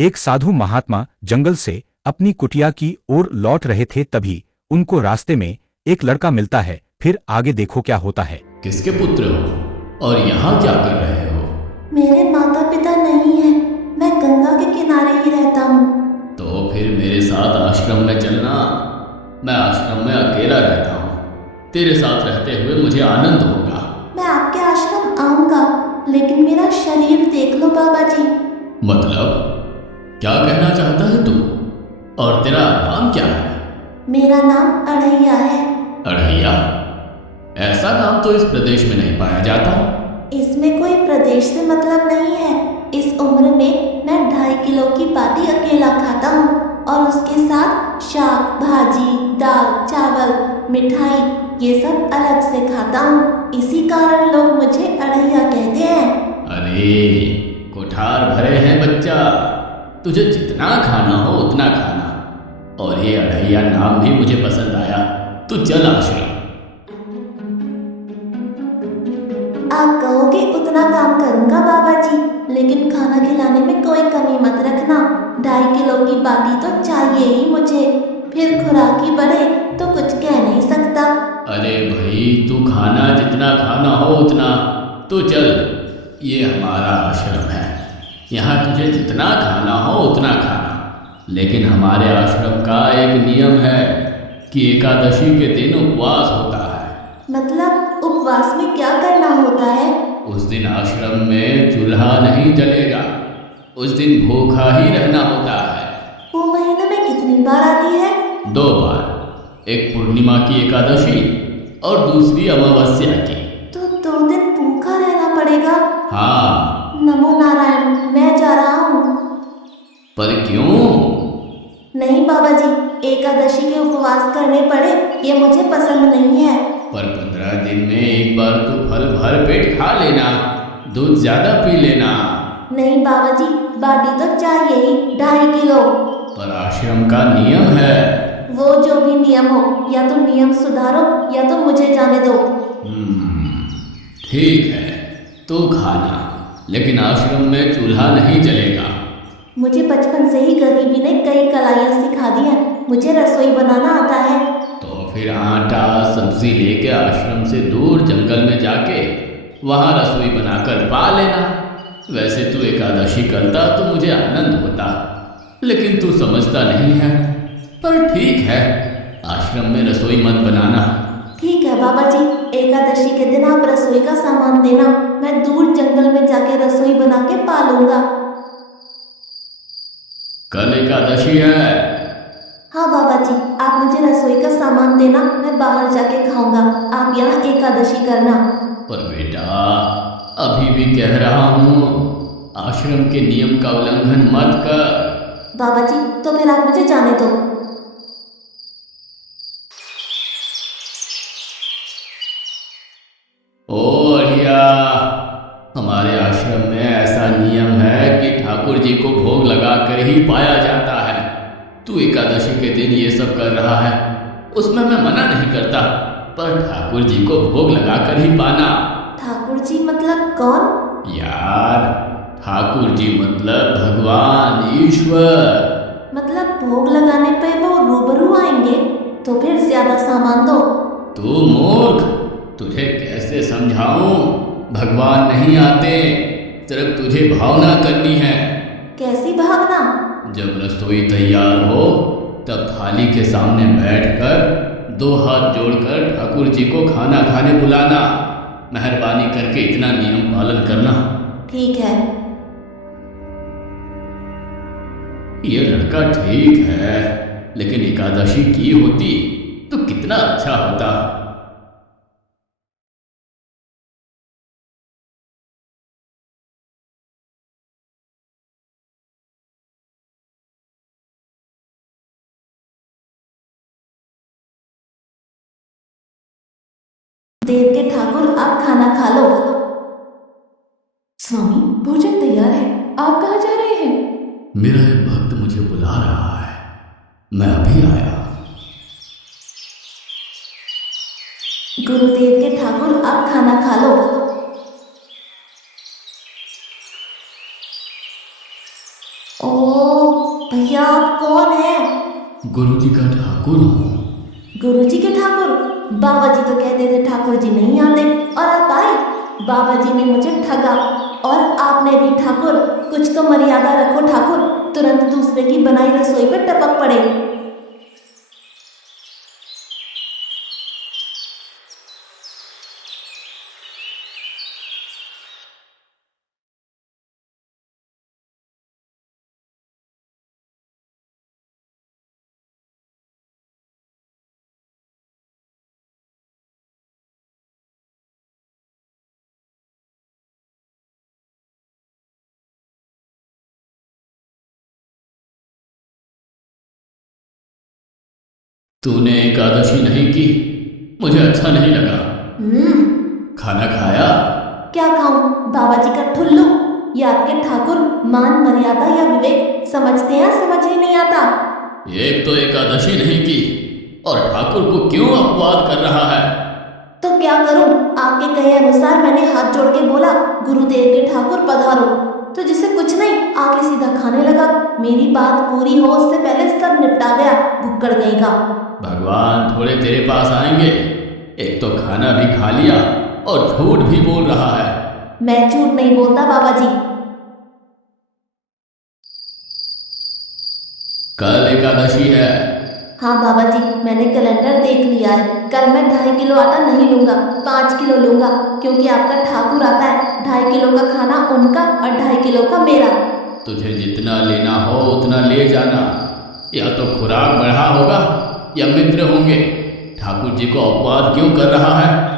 एक साधु महात्मा जंगल से अपनी कुटिया की ओर लौट रहे थे, तभी उनको रास्ते में एक लड़का मिलता है। फिर आगे देखो क्या होता है। किसके पुत्र हो और यहाँ क्या कर रहे हो? मेरे माता पिता नहीं है, मैं गंगा के किनारे ही रहता हूँ। तो फिर मेरे साथ आश्रम में चलना। मैं आश्रम में अकेला रहता हूँ, तेरे साथ रहते हुए मुझे आनंद होगा। मैं आपके आश्रम आऊंगा, लेकिन मेरा शरीर देख लो बाबा जी। मतलब क्या कहना चाहता है तू? और तेरा नाम क्या है? मेरा नाम अढ़ैया है। अढ़ैया? ऐसा नाम तो इस प्रदेश में नहीं पाया जाता। इसमें कोई प्रदेश से मतलब नहीं है। इस उम्र में मैं 2.5 किलो की बाटी अकेला खाता हूँ और उसके साथ शाक भाजी दाल चावल मिठाई ये सब अलग से खाता हूँ। इसी कारण लोग मुझे अढ़ैया कहते हैं। अरे कोठार भरे हैं बच्चा, तुझे जितना खाना हो उतना खाना। और ये अढ़ैया नाम भी मुझे पसंद आया। तू चल आश्रम। आप कहोगे उतना काम करूंगा बाबा जी, लेकिन खाना खिलाने में कोई कमी मत रखना। 2.5 किलो की बाटी तो चाहिए ही मुझे, फिर खुराकी बढ़े तो कुछ कह नहीं सकता। अरे भाई तू खाना जितना खाना हो उतना। तू चल, ये हमारा आश्रम है, यहाँ तुझे जितना खाना हो उतना खाना। लेकिन हमारे आश्रम का एक नियम है कि एकादशी के दिन उपवास होता है। मतलब उपवास में क्या करना होता है? उस दिन आश्रम में चूल्हा नहीं जलेगा, उस दिन भूखा ही रहना होता है। वो महीने में कितनी बार आती है? 2 बार, एक पूर्णिमा की एकादशी और दूसरी अमावस्या की। तो 2 दिन भूखा रहना पड़ेगा। हाँ। नमो नारायण, मैं जा रहा हूँ। पर क्यों? नहीं बाबा जी, एकादशी के उपवास करने पड़े ये मुझे पसंद नहीं है। पर 15 दिन में एक बार तो फल भर पेट खा लेना, दूध ज्यादा पी लेना। नहीं बाबा जी, बाटी तो चाहिए ही 2.5 किलो। पर आश्रम का नियम है। वो जो भी नियम हो, या तो नियम सुधारो या तो मुझे जाने दो। ठीक है, तू खाना, लेकिन आश्रम में चूल्हा नहीं जलेगा। मुझे बचपन से ही गरीबी ने कई कलाइयाँ सिखा दी हैं। मुझे रसोई बनाना आता है। तो फिर आटा सब्जी लेके आश्रम से दूर जंगल में जाके वहाँ रसोई बनाकर पा लेना। वैसे तू एकादशी करता तो मुझे आनंद होता, लेकिन तू समझता नहीं है। पर ठीक है, आश्रम में रसोई मत बनाना। ठीक है बाबा जी, एकादशी के दिन आप रसोई का सामान देना, मैं दूर जंगल में जाके रसोई बना के पा लूंगा। कल एकादशी है। हाँ बाबा जी, आप मुझे रसोई का सामान देना, मैं बाहर जाके खाऊंगा, आप यहाँ एकादशी करना। पर बेटा, अभी भी कह रहा हूँ, आश्रम के नियम का उल्लंघन मत कर। बाबा जी, तो फिर आप मुझे जाने दो। ओ अढ़िया, हमारे आश्रम में ऐसा नियम है कि ठाकुर जी को भोग लगा कर ही पाया जाता है। तू एकादशी के दिन ये सब कर रहा है, उसमें मैं मना नहीं करता, पर ठाकुर जी को भोग लगा कर ही पाना। ठाकुर जी मतलब कौन? यार, ठाकुर जी मतलब भगवान ईश्वर। मतलब भोग लगाने पे वो रूबरू आएंगे? तो फिर ज्यादा सामान दो। तू मूर्ख, तुझे कैसे समझाऊं? भगवान नहीं आते, सिर्फ तुझे भावना करनी है। कैसी भावना? जब रसोई तैयार हो तब थाली के सामने बैठकर 2 हाथ जोड़कर ठाकुर जी को खाना खाने बुलाना। मेहरबानी करके इतना नियम पालन करना। ठीक है। ये लड़का ठीक है, लेकिन एकादशी की होती तो कितना अच्छा होता। देव के ठाकुर, आप खाना खा लो। स्वामी, भोजन तैयार है, आप कहाँ जा रहे हैं? मेरा एक भक्त मुझे बुला रहा है, मैं अभी आया। गुरुदेव के ठाकुर, आप खाना खा लो। ओ भैया आप कौन हैं? गुरुजी का ठाकुर हूँ। गुरुजी के ठाकुर? बाबा जी तो कहते थे ठाकुर जी नहीं आते और आप आए। बाबा जी ने मुझे ठगा और आपने भी ठाकुर। कुछ तो मर्यादा रखो ठाकुर, तुरंत दूसरे की बनाई रसोई पर टपक पड़े। तूने एकादशी नहीं की, मुझे अच्छा नहीं लगा। हम्म। खाना खाया? क्या खाऊं? बाबा जी का ठुल्लू। ये आपके ठाकुर मान मर्यादा या विवेक समझते हैं, समझ ही नहीं आता। एक तो एकादशी नहीं की और ठाकुर को क्यों अपवाद कर रहा है? तो क्या करूं? आपके कहे अनुसार मैंने हाथ जोड़ के बोला, गुरुदेव के ठाकुर पधारो। तो जिसे कुछ नहीं आके सीधा खाने लगा। मेरी बात पूरी हो उससे पहले सब निपटा गया, भुक्कड़ गई का। भगवान थोड़े तेरे पास आएंगे। एक तो खाना भी खा लिया और झूठ भी बोल रहा है। मैं झूठ नहीं बोलता बाबा जी। कल एकादशी है। हाँ बाबा जी, मैंने कैलेंडर देख लिया है। कल मैं 2.5 किलो आटा नहीं लूंगा, 5 किलो लूंगा, क्योंकि आपका ठाकुर आता है। 2.5 किलो का खाना उनका और 2.5 किलो का मेरा। तुझे जितना लेना हो उतना ले जाना। या तो खुराक बढ़ा होगा या मित्र होंगे। ठाकुर जी को अपवाद क्यों कर रहा है?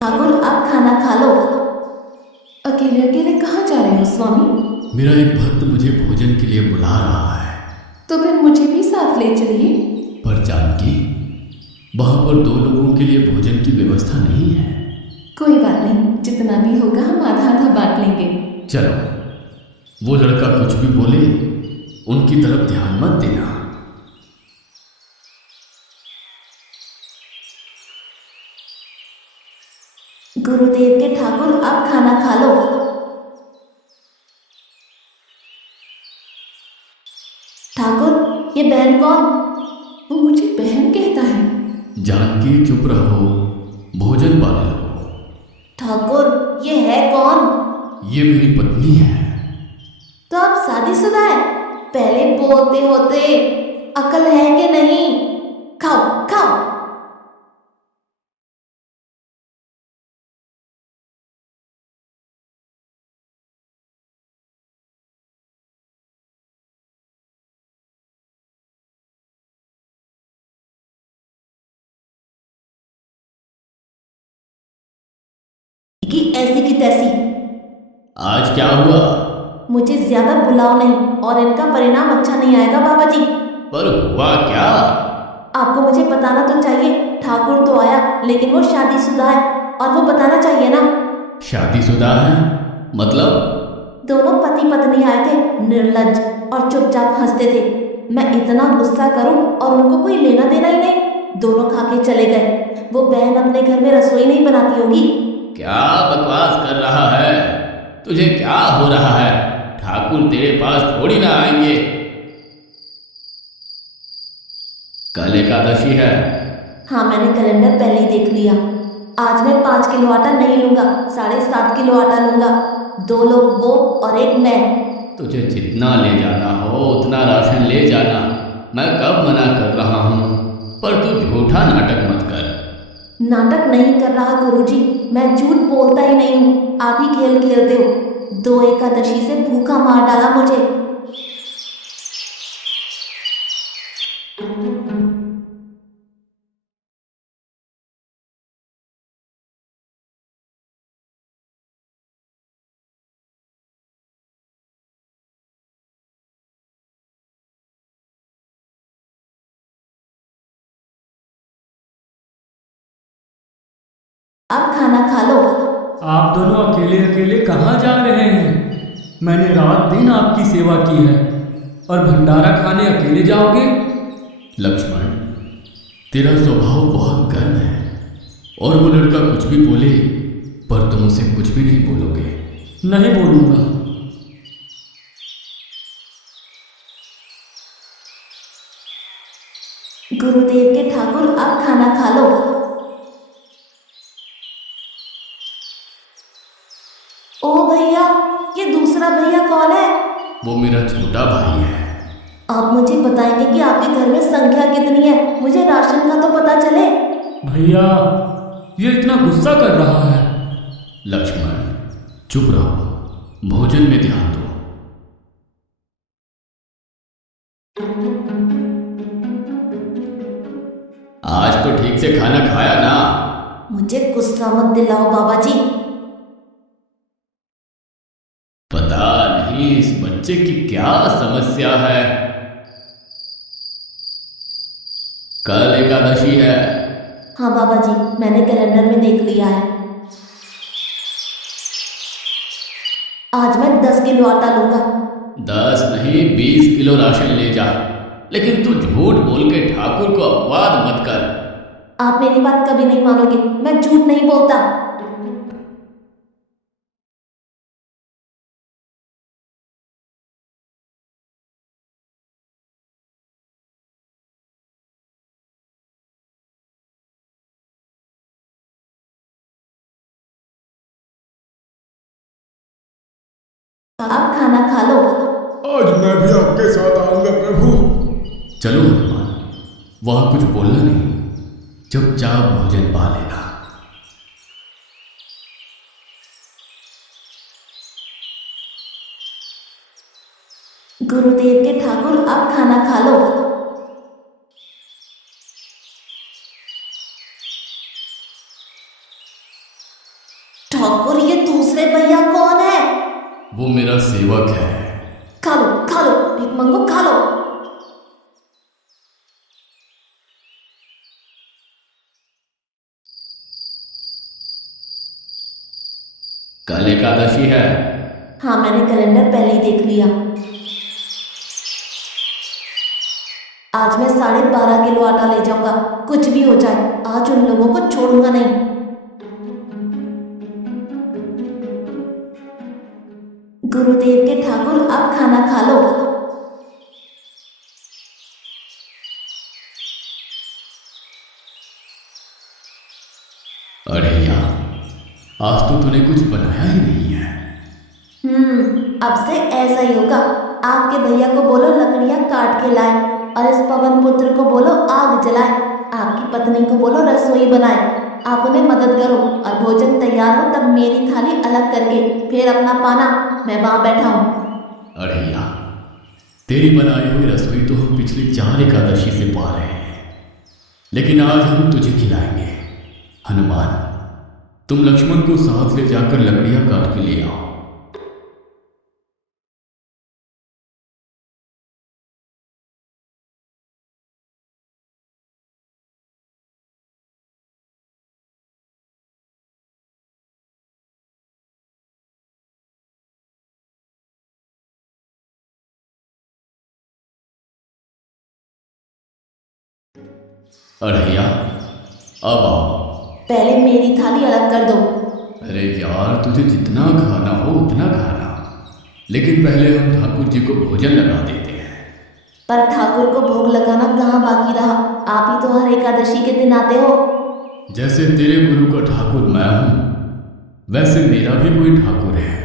ठाकुर आप खाना खा लो। अकेले अकेले कहाँ जा रहे हो स्वामी? मेरा एक भक्त मुझे भोजन के लिए बुला रहा है। तो फिर मुझे भी साथ ले चलिए। पर जानकी, वहां पर 2 लोगों के लिए भोजन की व्यवस्था नहीं है। कोई बात नहीं, जितना भी होगा हम आधा आधा बांट लेंगे। चलो, वो लड़का कुछ भी बोले उनकी तरफ ध्यान मत देना। गुरुदेव के ठाकुर आप खाना खा लो। ठाकुर, ये बहन कौन? वो मुझे बहन कहता है। जानकी चुप रहो, भोजन पाने लगो। ठाकुर, ये है कौन? ये मेरी पत्नी है। तो आप शादीशुदा है? पहले बोलते होते, अकल है कि नहीं? खाओ खाओ। कि ऐसी की तैसी। आज क्या हुआ? मुझे ज्यादा बुलाओ नहीं और इनका परिणाम अच्छा नहीं आएगा बाबा जी। पर हुआ क्या? आपको मुझे बताना तो चाहिए। ठाकुर तो आया लेकिन वो शादीशुदा है और वो बताना चाहिए ना। शादीशुदा है? मतलब? दोनों पति पत्नी आए थे, निर्लज्ज, और चुपचाप हंसते थे। मैं इतना गुस्सा करूं और उनको कोई लेना देना ही नहीं। दोनों खा के चले गए। वो बहन अपने घर में रसोई नहीं बनाती होगी। क्या बकवास कर रहा है? तुझे क्या हो रहा है? ठाकुर तेरे पास थोड़ी ना आएंगे। कल एकादशी है। हाँ, मैंने कैलेंडर पहले ही देख लिया। आज मैं 5 किलो आटा नहीं लूंगा, 7.5 किलो आटा लूंगा। 2 लोग वो और एक मैं। तुझे जितना ले जाना हो उतना राशन ले जाना। मैं कब मना कर रहा हूँ, पर तू झूठा नाटक मत कर। नाटक नहीं कर रहा गुरुजी, मैं झूठ बोलता ही नहीं हूँ। आप ही खेल खेलते हो। 2 एकादशी से भूखा मार डाला मुझे। अब खाना खा लो। आप दोनों अकेले अकेले कहाँ जा रहे हैं? मैंने रात दिन आपकी सेवा की है और भंडारा खाने अकेले जाओगे? लक्ष्मण, तेरा स्वभाव बहुत गर्म है और वो लड़का कुछ भी बोले पर तुम उसे कुछ भी नहीं बोलोगे। नहीं बोलूँगा। गुरुदेव के ठाकुर अब खाना खा लो। ओ भैया, ये दूसरा भैया कौन है? वो मेरा छोटा भाई है। आप मुझे बताएंगे कि आपके घर में संख्या कितनी है? मुझे राशन का तो पता चले। भैया, ये इतना गुस्सा कर रहा है। लक्ष्मण, चुप रहो, भोजन में ध्यान दो। आज तो ठीक से खाना खाया ना? मुझे गुस्सा मत दिलाओ बाबा जी। पता नहीं इस बच्चे की क्या समस्या है। कल एकादशी है। हाँ बाबा जी, मैंने कैलेंडर में देख लिया है। आज मैं 10 किलो आटा लूंगा। 10 नहीं 20 किलो राशन ले जा, लेकिन तू झूठ बोल के ठाकुर को अपवाद मत कर। आप मेरी बात कभी नहीं मानोगे, मैं झूठ नहीं बोलता। आप खाना खा लो। आज मैं भी आपके साथ आऊंगा प्रभु। चलो हनुमान, वहां कुछ बोलना नहीं, चुपचाप भोजन पा लेना। गुरुदेव के ठाकुर आप खाना खा लो। ठाकुर, ये दूसरे भैया कौन है? वो मेरा सेवक है। खा लो खा लो, भीख मंगो खा लो। कल एकादशी है। हाँ, मैंने कैलेंडर पहले ही देख लिया। आज मैं 12.5 किलो आटा ले जाऊंगा, कुछ भी हो जाए आज उन लोगों को छोड़ूंगा नहीं। गुरुदेव के ठाकुर आप खाना खा लो। अरे यार, आज तो तूने कुछ बनाया ही नहीं है। अब से ऐसा ही होगा। आपके भैया को बोलो लकड़ियां काट के लाए और इस पवन पुत्र को बोलो आग जलाए। आपकी पत्नी को बोलो रसोई बनाए। आप उन्हें मदद करो और भोजन तैयार हो तब मेरी थाली अलग करके फिर अपना पाना, मैं वहां बैठा हूँ। अरे यार, तेरी बनाई हुई रसोई तो हम पिछली 4 एकादशी से पा रहे हैं, लेकिन आज हम तुझे खिलाएंगे। हनुमान, तुम लक्ष्मण को साथ ले जाकर लकड़ियां काट के ले आओ। अढ़ैया, अब आओ। पहले मेरी थाली अलग कर दो। अरे यार, तुझे जितना खाना हो उतना खाना, लेकिन पहले हम ठाकुर जी को भोजन लगा देते हैं। पर ठाकुर को भोग लगाना कहाँ बाकी रहा? आप ही तो हर एकादशी के दिन आते हो। जैसे तेरे गुरु का ठाकुर मैं हूं, वैसे मेरा भी कोई ठाकुर है।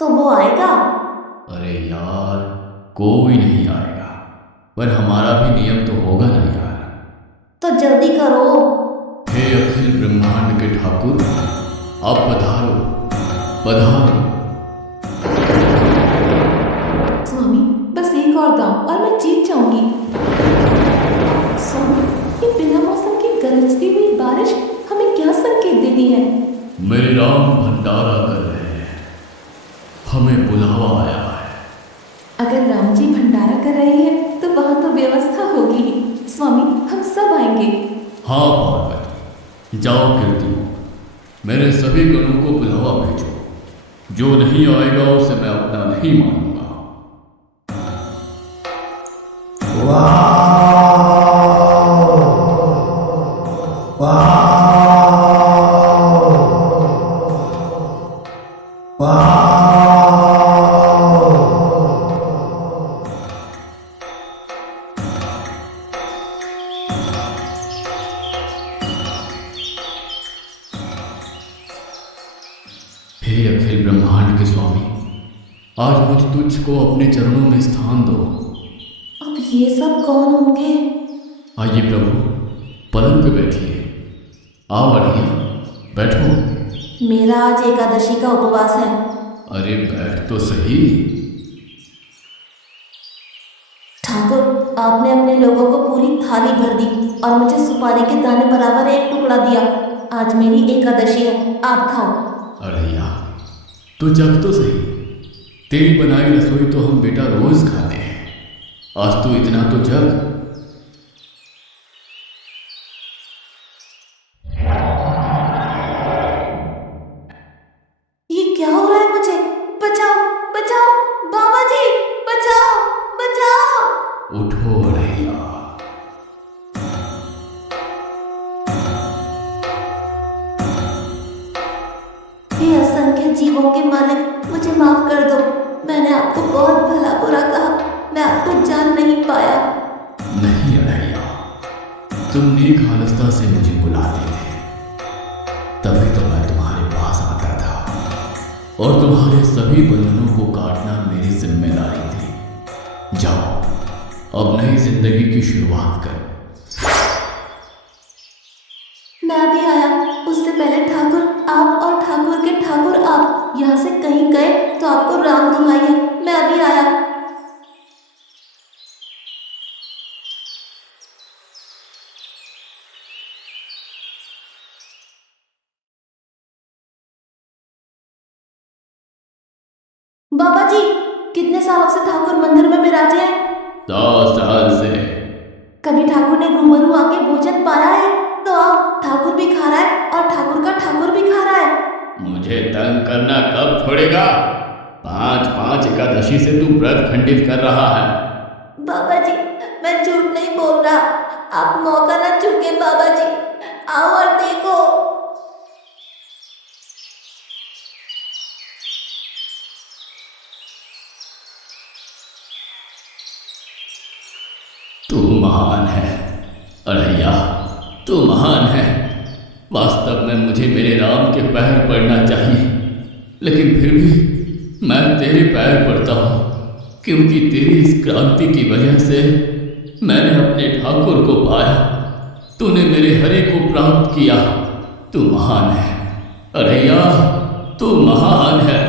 तो वो आएगा? अरे यार, कोई नहीं आएगा, पर हमारा भी नियम तो होगा ना यार। तो जल्दी करो। हे अखिल ब्रह्मांड के ठाकुर, अब पधारो पधारो। स्वामी, बस एक और दांव और मैं जीत जाऊंगी। स्वामी, ये बिना मौसम की गरजती हुई बारिश हमें क्या संकेत देती है? मेरे राम भंडारा कर रहे हैं, हमें बुलावा आया है। अगर राम जी भंडारा कर रहे हैं तो वहां तो व्यवस्था होगी ही। स्वामी, हम सब आएंगे। हाँ पार्वती, जाओ कीर्तिमोह, मेरे सभी गणों को बुलावा भेजो। जो नहीं आएगा उसे मैं अपना नहीं मानूंगा। हे अखिल ब्रह्मांड के स्वामी, आज मुझ तुझको अपने चरणों में स्थान दो। अब ये सब कौन होंगे? आइए प्रभु, पलंग पे बैठिए। आओ बढ़िया, बैठो। मेरा आज एकादशी का उपवास है। अरे बैठ तो सही। ठाकुर, आपने अपने लोगों को पूरी थाली भर दी और मुझे सुपारी के दाने बराबर एक टुकड़ा दिया। आज मेरी एकादशी है, आप खाओ। अरे यार, तू जग तो सही। तेरी बनाई रसोई तो हम बेटा रोज खाते हैं। आज तू इतना तो जग। ये क्या हो रहा है मुझे? बचाओ बचाओ, बाबा जी बचाओ बचाओ। उठो रैया। हे असंख्य जीवों के मालिक, मुझे माफ कर दो। मैंने आपको बहुत भला बुरा कहा, मैं आपको जान नहीं पाया। नहीं अड़ैया, तुम नेक हालस्ता से मुझे बुलाते थे, तभी तो मैं तुम्हारे पास आता था और तुम्हारे सभी बंधनों को काटना मेरी जिम्मेदारी थी। जाओ, अब नई जिंदगी की शुरुआत करो। मैं भी आया, उससे पहले ठाकुर आप और ठाकुर के ठाकुर आप यहाँ से कहीं गए तो आपको राम दुहाई है। मैं अभी आया। बाबा जी, कितने सालों से ठाकुर मंदिर में विराजे हैं? 100 साल से। कभी ठाकुर ने रूबरू आके भोजन पाया है? तो आओ, ठाकुर भी खा रहा है और ठाकुर का ठाकुर भी खा रहा है। मुझे तंग करना कब छोड़ेगा? 5-5 एकादशी से तू व्रत खंडित कर रहा है। बाबा जी, मैं झूठ नहीं बोल रहा। आप मौका ना चूके बाबा जी, आओ और देखो। तू महान है अड़ैया, तू महान है। वास्तव में मुझे मेरे राम के पैर पड़ना चाहिए, लेकिन फिर भी मैं तेरे पैर पड़ता हूँ, क्योंकि तेरी इस क्रांति की वजह से मैंने अपने ठाकुर को पाया। तूने मेरे हरि को प्राप्त किया। तू महान है अड़ैया, तू महान है।